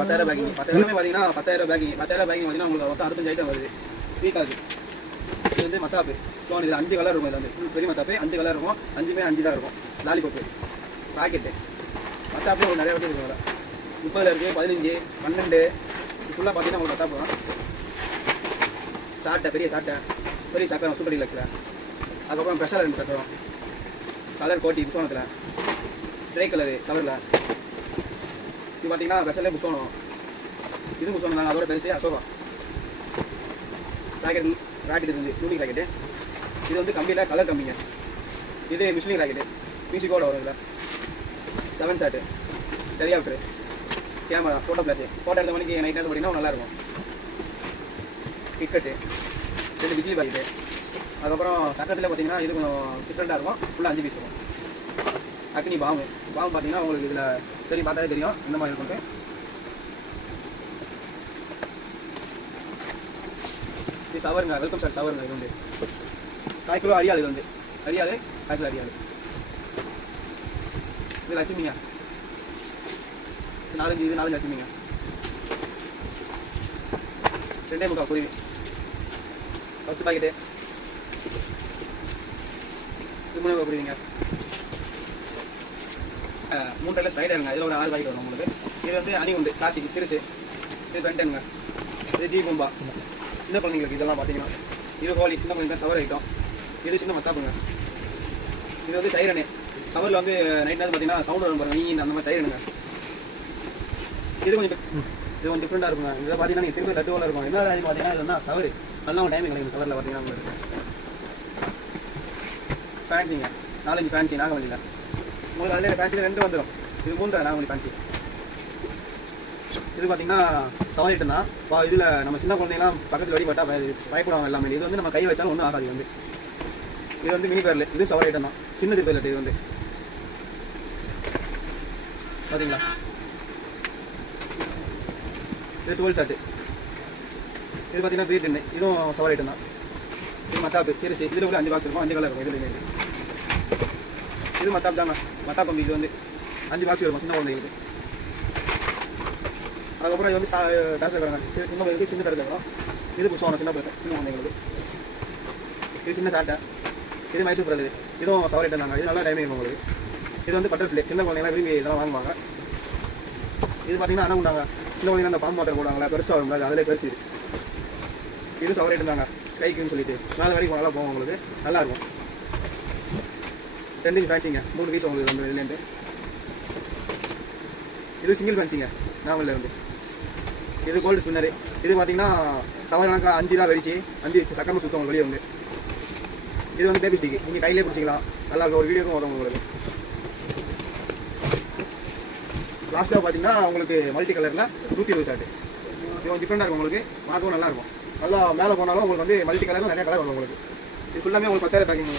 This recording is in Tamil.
10,000 பேக்கிங் 10,000 பார்த்தீங்கன்னா 10,000 பேக்கிங் பார்த்தீங்கன்னா உங்களுக்கு மொத்தம் 65 ஐட்டம் வருது. வீக்காது. இது வந்து மத்தாப்பு ஸ்டோன். இதில் 5 கலர் இருக்கும். இதில் வந்து பெரிய மத்தாப்பு 5 கலர் இருக்கும். 5மே 5 தான் இருக்கும். லாலிபப்பு ராக்கெட்டு மத்தாப்பு உங்களுக்கு நிறைய வட்டி இருக்கும். 30 இருக்குது, 15, 12 ஃபுல்லாக பார்த்தீங்கன்னா உங்களுக்கு மத்தாப்பு தான். சாட்டை பெரிய சக்கரம் சூப்பர் டீலக்ஸில். அதுக்கப்புறம் ஸ்பெஷல் 2 சக்கரம் கலர் கோட்டி புஷ்வானத்தில் ட்ரை கலரு சவரில். இது பார்த்தீங்கன்னா ஸ்பெஷலே புஷ்வானம். இது புஷ்வானம் தாங்க. அதோட பெருசு அசோகா ராக்கெட் வந்து யூனிக் ராக்கெட்டு. இது வந்து கம்பியில் கலர் கம்பிங்க. இது மிஷினிங் ராக்கெட்டு மியூசிக்கோட வரும். இதில் 7 shot helicopter camera photo flash photo எடுத்த மணிக்கு நைட் நேரத்தில் பார்த்தீங்கன்னா நல்லாயிருக்கும். டிக்கெட்டு 2 பிஜிலி பாக்கெட்டு. அதுக்கப்புறம் சக்கரத்தில் பார்த்தீங்கன்னா இது கொஞ்சம் டிஃப்ரெண்ட்டாக இருக்கும். ஃபுல்லாக 5 பீஸ் இருக்கும். அக்னி பாம்பு பார்த்தீங்கன்னா உங்களுக்கு இதில் பார்த்தாலே தெரியும் இந்த மாதிரி இருக்கும்ட்டு. இது சவருங்க, வெல்கம் சார் சவருங்க. இது வந்து 1/4 கிலோ அரியாள். இது வந்து அரியாது 1/4 கிலோ அரியாது. இது லட்சுமிங்க 4 இது 4 லட்சுமிங்க. 2.25 குருவி 10 பாக்கெட்டு. இது 3 குருவிங்க. 3 ஸ்லைடருங்க. இதில் ஒரு 6 பாக்கெட் வரும் உங்களுக்கு. இது வந்து அணி உண்டு கிளாசிக் சிறுசு. இது பென்டனுங்க. இது ஜி பூம்பா சின்ன குழந்தைங்களுக்கு. இதெல்லாம் பார்த்தீங்கன்னா இது ஹோலி சின்ன குழந்தைங்க சவர் ஐட்டம். இது சின்ன மத்தாப்புங்க. இது வந்து சைரனு சவரில் வந்து நைட் நேரம் பார்த்தீங்கன்னா சவுண்ட் வரும் பாருங்க. நீ அந்த மாதிரி சைரனுங்க. இது கொஞ்சம் டிஃப்ரெண்ட்டாக இருக்குங்க. இதில் பார்த்தீங்கன்னா நீங்கள் திரும்ப லட்டுவோட இருக்கும். என்ன பார்த்தீங்கன்னா இது வந்து சவர் நல்லா ஒரு டைமிங் கிடைக்கும். சவரில் பார்த்தீங்கன்னா உங்களுக்கு ஃபேன்சிங்க 4-5 ஃபேன்சி நாகவல்லியில் உங்களுக்கு. அதில் ஃபேன்சியில் 2 வந்துடும். இது 3 நாகவல்லி ஃபேன்சி. இது பார்த்தீங்கன்னா சவர் ஐட்டம் தான். இதில் நம்ம சின்ன குழந்தைங்களாம் பக்கத்தில் வடிபட்டா பயப்படுவாங்க எல்லாமே. இது வந்து நம்ம கை வச்சாலும் ஒன்றும் ஆகாது. வந்து இது வந்து மினி பேரில் இது சவர் ஐட்டம் தான். சின்ன திருப்பதில் இது வந்து பார்த்தீங்களா. இது 12 ஷாட்டு. இது பார்த்தீங்கன்னா பீட் டின்னு. இதுவும் சவர் ஐட்டம் தான். இது மத்தாப்பு சிறுசு. இதில் கூட 5 பாக்ஸ் இருக்கும். 5 கலர் இருக்கும். இதுலேயுமே இது மத்தாப்பு தாங்க. மத்தாப்பு இது வந்து 5 பாக்ஸ் இருக்கும் சின்ன குழந்தைங்களுக்கு. அதுக்கப்புறம் இது வந்து தரசக்கரங்க சின்ன குழந்தைங்களுக்கு சின்ன தரசக்கரம். இது புஷ்வானம் சின்ன பசங்க சின்ன குழந்தைங்களுக்கு. இது சின்ன சாட்டை. இது மைசூர் பரல். இதுவும் சவர் ஐட்டம் தாங்க. இது நல்லா டைமிங் இருக்கும் உங்களுக்கு. இது வந்து பட்டர்ஃப்ளை சின்ன குழந்தைங்களாம் விரும்பி இதெல்லாம் வாங்குவாங்க. இது பார்த்தீங்கன்னா அண்ணா உண்டாங்க. சின்ன குழந்தைங்க அந்த பாம்பு மாத்திரை போடுவாங்களா பெருசாக வரும்ல அதிலே பெருசு. இது சவர் ஐட்டம் தாங்க. ஸ்கைக்குன்னு சொல்லிட்டு 4 வரைக்கும் நல்லா போகும் உங்களுக்கு. நல்லாயிருக்கும். 2 ஃபேன்சிங்க 3 பீஸ் உங்களுக்கு வந்து இதுலேருந்து. இது சிங்கிள் ஃபேன்சிங்க நாவலில் இருந்து. இது கோல்டு ஸ்பின்னரு. இது பார்த்தீங்கன்னா சவரனாக்கா 5 தான் வெடிச்சு 5 சக்கரமாக சுத்தம் உங்களுக்கு வெளியே வந்து. இது வந்து பேபி ஸ்டிக்கு. நீங்கள் கையிலே பிடிச்சிக்கலாம். நல்லா இருக்கும். ஒரு வீடியோக்கும் உதவும் உங்களுக்கு. லாஸ்ட்டாக பார்த்தீங்கன்னா உங்களுக்கு மல்டி கலரில் 120 ஷாட்டு. இது கொஞ்சம் டிஃப்ரெண்டாக இருக்கும் உங்களுக்கு. பார்க்கவும் நல்லாயிருக்கும். நல்லா மேலே போனாலும் உங்களுக்கு வந்து மல்டி கலரில் நிறைய கலர் வரும் உங்களுக்கு. இது ஃபுல்லாமே உங்களுக்கு 10,000 பேக்கிங்.